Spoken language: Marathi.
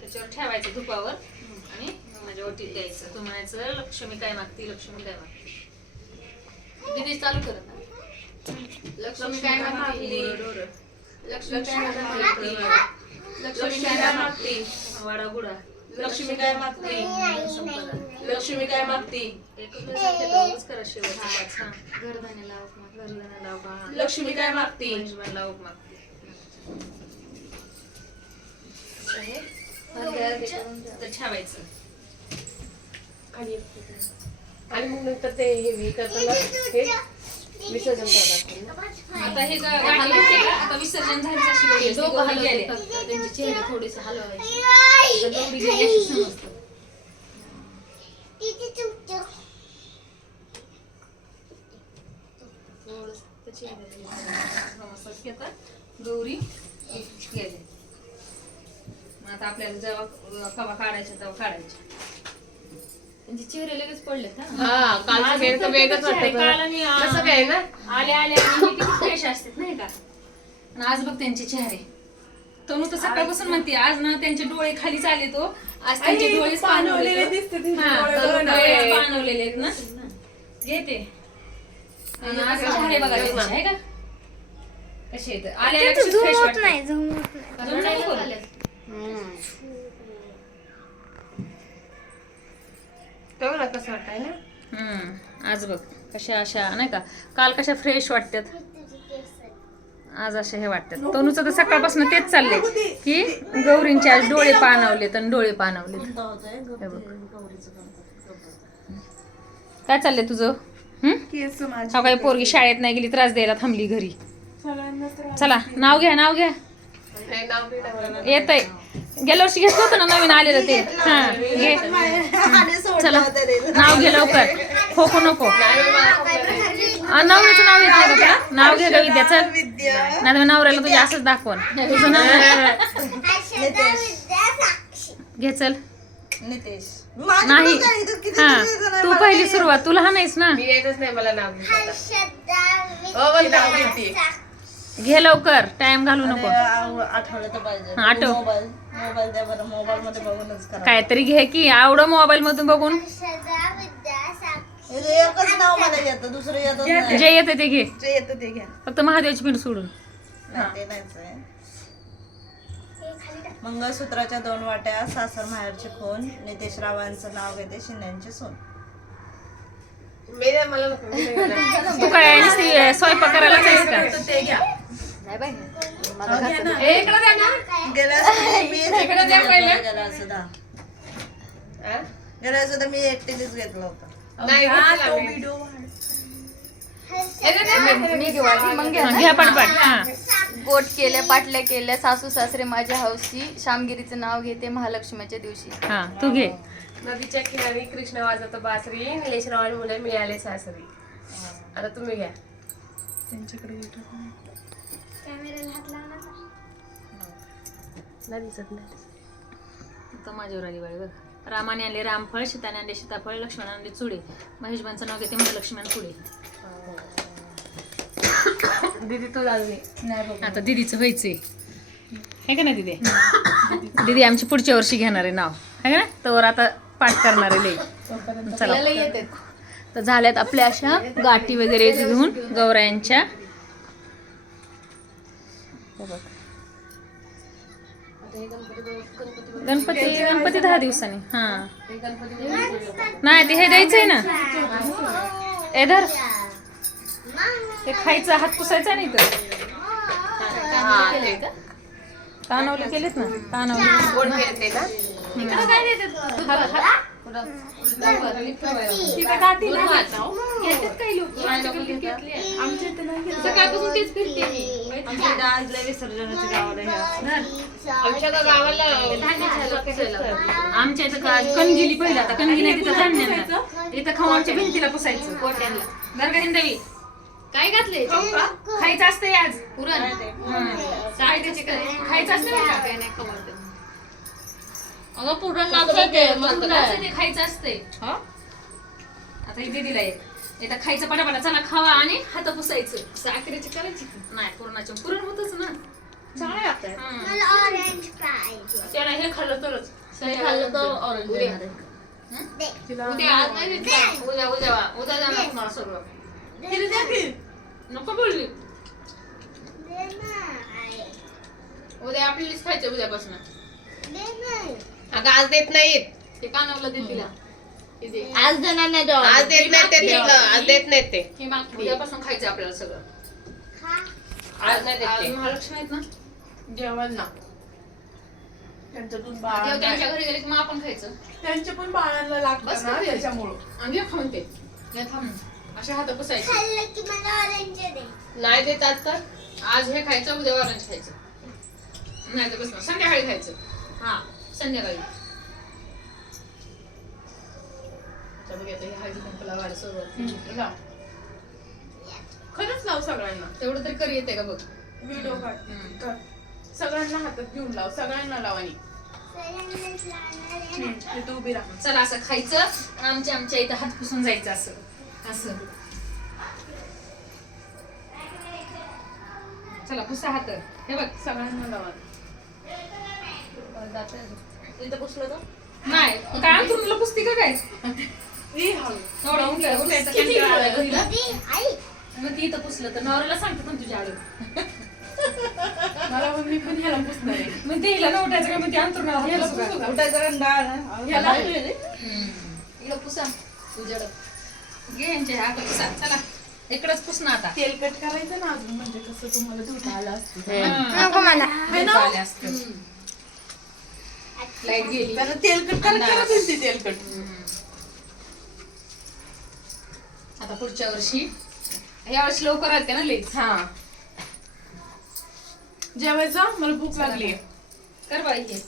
त्याच्यावर ठेवायचं धुपावर आणि माझ्या ओटीत द्यायचं. तू म्हणायचं लक्ष्मी काय मागती, लक्ष्मी काय मागती. दीदी चालू कर आता. लक्ष्मी काय मागती, लक्ष्मी काय मागती, लक्ष्मी काय मागती, वाडा गुडा. लक्ष्मी काय मागती, लक्ष्मी काय मागती, एकच वेळ सांगते तर उगाच करा शेवटचा पाच. हा. घरधान्य लाव मागती. घरधना लाव का? लक्ष्मी काय मागती, पंचमान लाव मागते. तर ठेवायचं. आणि मग नंतर ते हे करताना हे विसर्जन करतात. आता हे गाडी घेते का? आता विसर्जन झालं अशी वेळ असते. दोघं गौरी गेले. हलवतात फक्त. त्यांचे चेहरे थोडेसे हलवायचे. आता गौरी गेली अशी समजतं. थोडंसं त्या चेहऱ्याला नमस्कार घेतात. गौरी गेले. मग आता आपल्याला जेव्हा कवा काढायच्या तेव्हा काढायच्या. त्यांचे चेहरे लगेच पडलेत हा. हा कालचं गेलं तर वेगळंच वाटतं. काल आणि कसं काय ना आल्या आल्या आणि हे किती फ्रेश असतात नाही का. आणि आज बघ त्यांचे चेहरे. तनू तर सकाळपासून म्हणते आज ना त्यांचे डोळे खालीच आले तो. आज त्यांचे डोळे पाणवलेले दिसते. पाणवलेले आहेत ना. घेते आणि आज चेहरे बघा त्यांचे, आहे का कसे आहेत. आल्या आल्या कसे फ्रेश वाटतात. रडायला आलेत. तेव्हा ना कसं वाटतंय ना. आज बघ कशा अशा नाही का. काल कशा फ्रेश वाटतात, आज असे हे वाटतात. तनुचं तर सकाळपासून तेच चाललंय की गौरींचे आज डोळे पाणवलेत आणि डोळे पाणवलेत. हे बघ. काय चाललंय तुझं? हा काही पोरगी शाळेत नाही गेली, त्रास द्यायला थांबली घरी. चला नाव घ्या, नाव घ्या. हे नाव बी नाही. येतंय. गेल्या वर्षी घेतलं होतं ना नवीन आलेलं ते. हा घे. चला नाव घे लवकर. खोकू नको. नवऱ्याचं नाव येत नाही का तुला? नाव घे ग विद्या. चल नाही तर नवऱ्याला तुझ्या असंच दाखवण. तुझं नाव घे. चल नितेश नाही. हा तू पहिली सुरुवात. तू लहान आहेस ना. मी येतच नाही मला नाव घेता. हो पण नाव घेते. घे लवकर. टाइम घालू नको. आठवलं तर पाहिजे. हा, आठव. मोबाईल द्या बरं. मोबाईल मध्ये बघूनच करा. काहीतरी घे की. आवडं मोबाईल मधून बघून. हे एकच नाव मला येतं, दुसरं येतच नाही. जे येते ते घे. जे येतं ते घ्या. फक्त महादेवाची पिंड सोडून. नाही, ते नाहीच आहे. मंगळसूत्राच्या 2 वाट्या, सासर माहेरची खून, नितेश रावांचं नाव घेते, शिंद्यांची सून. मी नाही, मला नको. मी नाही घेणार. तू काय नुसती स्वयंपाक करायलाच आहेस का? ते घ्या. नाही बाई. गेल्या वर्षी मी गेल्या सुद्धा हा? गेल्या सुद्धा मी एकटीनेच घेतलं होतं. नाही घेतला मी. मी घेऊ आधी, मग घ्या. घ्या पटपट. हा गोट केले, पाटल्या केल्या, सासू सासरे माझ्या हौशी, श्यामगिरीचं नाव घेते महालक्ष्मीच्या दिवशी. हा तू घे. नदीच्या किनारी कृष्ण वाजवतो बासरी, निलेशराव मुले मिळाले सासरी. आता तुम्ही घ्या. त्यांच्याकडे नाही दिसत नाही. तर माझ्यावर आली बाई बघ. रामाने आणले रामफळ, सीताने आणले सीताफळ, लक्ष्मणाने आणले चुडे, महेशबांचं नाव घेते महालक्ष्मण पुढे. दीदी तू लागली. आता दीदीचं व्हायचंय हे का ना दीदी. दीदी आमची पुढच्या वर्षी घेणार आहे नाव, आहे ना. तर आता पाठ करणार आहे लई. चला तर झाल्यात आपल्या अशा गाठी वगैरे घेऊन गौरायांच्या. गणपती 10 दिवसांनी. हा नाही ते हे द्यायचंय ना. एधर ते खायचं, हात पुसायचा नाही तर. कानवले केलेत ना. कानवले गोड खेळते ना. विसर्जनाच्या गावाला आमच्या गावाला आमच्या इथं कणगिली पहिलं. आता कणगी नाही तिथं धान्य इथं खाऊ आमच्या भिंतीला पुसायचं कोट्यांना. बरं का हिंदवी काय घातले? खायचं असतंय आज. पुरण खायचं असतं ना. काय नाही खबर. अगं पुरण ते खायचं असतंय. आता इथे दिलाय. इथं खायचं पटापटा. चला खावा आणि हात पुसायचं. साखरेची करायची नाही. पुरणाचे पुरण होतच ना. आहे मला ऑरेंज पाहिजे. त्याला हे खाल्लं तरच हे खाल्लं तर ऑरेंज उद्या. देणार आहे. उद्या आज नाही देत का? उद्या उद्या उद्या जाणार तुम्हाला सगळं नको बोलली दे ना आई. उद्या आपल्यालाच खायचं उद्यापासून दे ना. अगं आज देत नाहीत. ते कानावलं दे तिला हे दे. आज देणार नाही आज देत नाही ते तिथलं. आज देत नाही ते. हे मागते उद्यापासून खायचं आपल्याला सगळं खा. आज नाही देत आज ते. महालक्ष्मी आहेत ना जेवण ना त्यांच्यातून देव बाळ त्यांच्या घरी गेले की मग आपण खायचं त्यांच्या पण बाळांना लागतं बस ना कधी? त्याच्यामुळं आणि घे खाऊन ते घे थांब अशा हात पुसायचे खाल्लं की मला ऑरेंज दे. नाही देत आज तर. आज हे खायचं उद्या ऑरेंज खायचं नाही तर बस संध्याकाळी खायचं हा संध्याकाळी आता बघूया आता हे हळदी कुंकू लावायला सुरुवात लाव. खरंच लाव सगळ्यांना तेवढं तरी करी येते का बघ व्हिडिओ कर सगळ्यांना हातात घेऊन लाव सगळ्यांना लाव आणि सगळ्यांनाच लागणार आहे. तिथं उभी राहा चला असं खायचं आणि आमच्या इथं हात पुसून जायचं असं असं चला पुसा हात हे बघ सगळ्यांना लावा इथं पुसलं तर नाही काय तुला पुसती का काय ए, हळू. एवढं उठायचं कंटाळा आलाय घरीला. दे, आई. मग ती इथं पुसलं तर नवऱ्याला सांगते पण तुझ्या आडू मला पण मी पण ह्याला पुसणार आहे मग ते हिला न उठायचं का मग ते अंतरुणाला हात ह्याला पुसू का? पुसू का? उठायचं कंटाळा ना. ह्याला इकडं पुसा उजड घे यांच्या हात पुसा चला इकडंच पुसणं आता तेलकट करायचं ना अजून म्हणजे कसं तुम्हाला धुता आलं असतं नको मला. झाले असते लाईट गेली त्याला तेलकट करत होती तेलकट आता पुढच्या वर्षी या वर्षी लवकर आलते ना लेच हा जेवायचं मला भूक लागली कर बाई हे